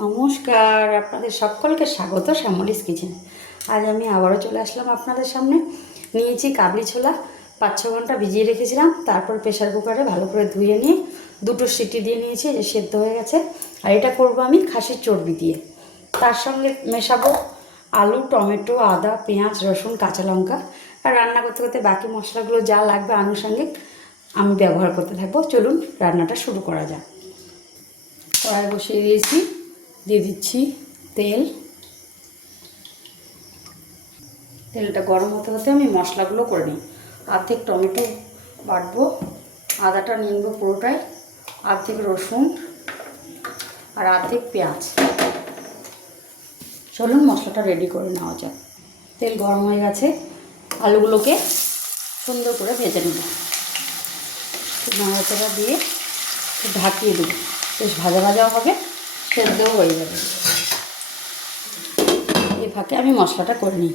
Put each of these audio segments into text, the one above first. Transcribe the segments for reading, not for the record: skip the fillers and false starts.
নমস্কার, আপনাদের সকলকে স্বাগত শ্যামলিস কিচেন। আজ আমি আবারও চলে আসলাম আপনাদের সামনে। নিয়েছি কাবলি ছোলা, 5-6 ঘন্টা ভিজিয়ে রেখেছিলাম। তারপর প্রেশার কুকারে ভালো করে ধুয়ে নিয়ে 2টো সিটি দিয়ে নিয়েছি, যে সেদ্ধ হয়ে গেছে। আর এটা করব আমি খাসির চর্বি দিয়ে। তার সঙ্গে মেশাবো আলু, টমেটো, আদা, পেঁয়াজ, রসুন, কাঁচা লঙ্কা। আর রান্না করতে করতে বাকি মশলাগুলো যা লাগবে আনুষঙ্গিক আমি ব্যবহার করতে থাকবো। চলুন রান্নাটা শুরু করা যাক। কড়াই বসিয়ে দিয়েছি, দিয়ে দিচ্ছি তেল। তেলটা গরম হতে হতে আমি মশলাগুলো করে নিই। অর্ধেক টমেটো বাটবো, আদাটা নিয়ে নেবো পুরোটাই, অর্ধেক রসুন আর অর্ধেক পেঁয়াজ। চলুন মশলাটা রেডি করে নেওয়া যাক। তেল গরম হয়ে গেছে, আলুগুলোকে সুন্দর করে ভেজে নেব। নাড়াচাড়া দিয়ে ঢাকিয়ে দেবো, বেশ ভাজা ভাজাও হবে, সেদ্ধও হয়ে যাবে। এই ফাঁকে আমি মশলাটা করে নিই।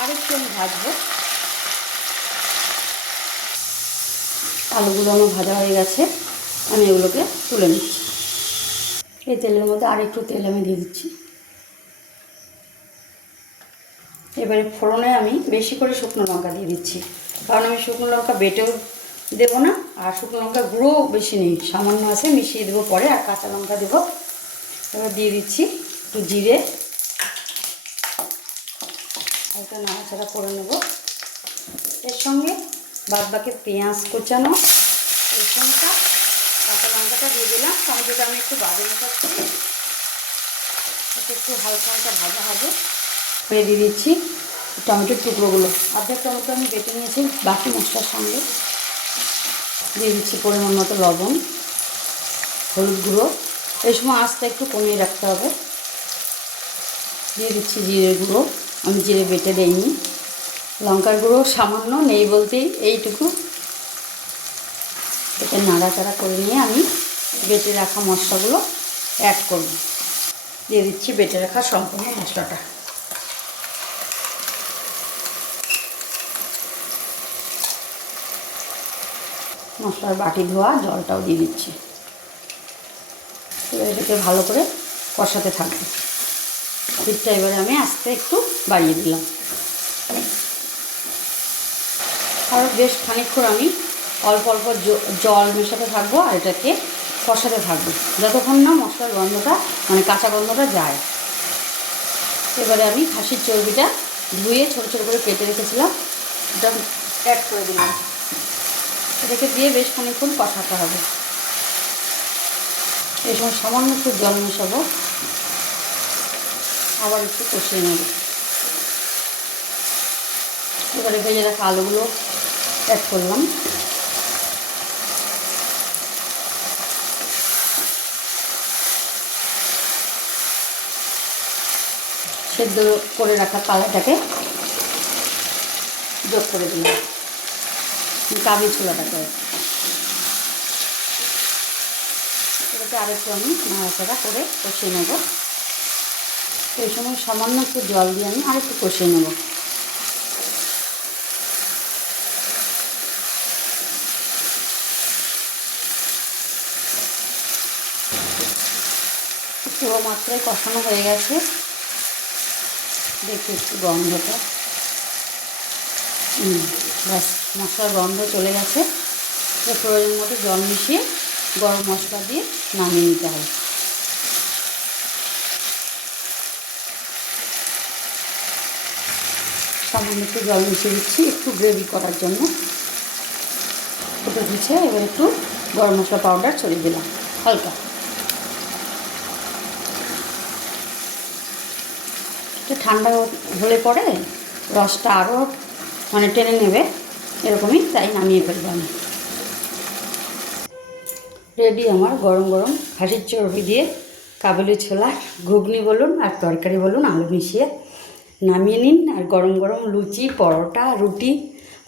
আরেকটু আমি ভাজবো। আলুগুলো আমার ভাজা হয়ে গেছে, আমি এগুলোকে তুলে নিচ্ছি। এই তেলের মধ্যে আরেকটু তেল আমি দিয়ে দিচ্ছি। এবারে ফোড়নে আমি বেশি করে শুকনো লঙ্কা দিয়ে দিচ্ছি, কারণ আমি শুকনো লঙ্কা বেটেও দেবো না, আর শুকনো লঙ্কা গুঁড়োও বেশি নেই, সামান্য আছে, মিশিয়ে দেবো পরে। আর কাঁচা লঙ্কা দেবো। এবার দিয়ে দিচ্ছি একটু জিরে, হালকা নাড়াচাড়া করে নেব। এর সঙ্গে বাদবাকি পেঁয়াজ কুচানো, রসুনটা, কাঁচা লঙ্কাটা দিয়ে দিলাম। টমেটোটা আমি একটু বাদে মেশাচ্ছি, একটু হালকা হালকা ভাজা হবে। দিয়ে দিচ্ছি টমেটোর টুকরোগুলো। অর্ধেক টমেটো আমি কেটে নিয়েছি বাকি মশলার সঙ্গে। দিয়ে দিচ্ছি পরিমাণ মতো লবণ, হলুদ গুঁড়ো। এই সময় আঁচটা একটু কমিয়ে রাখতে হবে। দিয়ে দিচ্ছি জিরে গুঁড়ো, আমি জিরে বেটে দেইনি। লঙ্কার গুঁড়ো সামান্য নেই বলতেই এইটুকু। এটা নাড়াচাড়া করে নিয়ে আমি বেটে রাখা মশলাগুলো অ্যাড করব। দিয়ে দিচ্ছি বেটে রাখা সম্পূর্ণ মশলাটা। মশলার বাটি ধোয়া জলটাও দিয়ে দিচ্ছি। এবার এটাকে ভালো করে কষাতে থাকবে। হিটটা এবারে আমি আস্তে একটু বাড়িয়ে দিলাম। আর বেশ খানিকক্ষণ আমি অল্প অল্প জল মেশাতে থাকবো, আর এটাকে কষাতে থাকবো যতক্ষণ না মশলার গন্ধটা, মানে কাঁচা গন্ধটা যায়। এবারে আমি খাসির চর্বিটা ধুয়ে ছোটো ছোটো করে কেটে রেখেছিলাম, এটা অ্যাড করে দিলাম। এটাকে দিয়ে বেশ খানিকক্ষণ কষাতে হবে। এই সময় সামান্য একটু জল মেশাবো, আবার একটু কষিয়ে নেব। এবারে ভেজে রাখা আলুগুলো অ্যাড করলাম। সেদ্ধ করে রাখা কালাটাকে যোগ করে দিলাম, কাবলি ছোলাটাকে। এটাকে আরেকটু আমি নাড়াচাড়া করে কষিয়ে নেব। এই সময় সামান্য একটু জল দিয়ে আমি আরেকটু কষিয়ে নেব। পুরো মাত্রায় কষানো হয়ে গেছে। দেখি একটু গন্ধটা, ব্যাস মশলার গন্ধ চলে গেছে। প্রয়োজন মতো জল মিশিয়ে গরম মশলা দিয়ে নামিয়ে নিতে হবে। সামান্য একটু জল মিশিয়ে দিচ্ছি একটু গ্রেভি করার জন্য। ওটা দিচ্ছে। এবার একটু গরম মশলা পাউডার ছড়িয়ে দিলাম হালকা। একটু ঠান্ডা হলে পরে রসটা আরও টেনে নেবে, এরকমই, তাই নামিয়ে ফেলবো আমি। রেডি আমার গরম গরম খাসির চর্বি দিয়ে কাবুলি ছোলা, ঘুগনি বলুন আর তরকারি বলুন, আলু মিশিয়ে নামিয়ে নিন। আর গরম গরম লুচি, পরোটা, রুটি,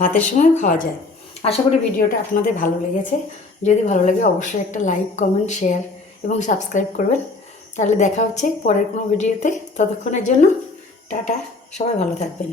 ভাতের সময় খাওয়া যায়। আশা করি ভিডিওটা আপনাদের ভালো লেগেছে। যদি ভালো লাগে অবশ্যই একটা লাইক, কমেন্ট, শেয়ার এবং সাবস্ক্রাইব করবেন। তাহলে দেখা হচ্ছে পরের কোনো ভিডিওতে। ততক্ষণের জন্য টাটা, সবাই ভালো থাকবেন।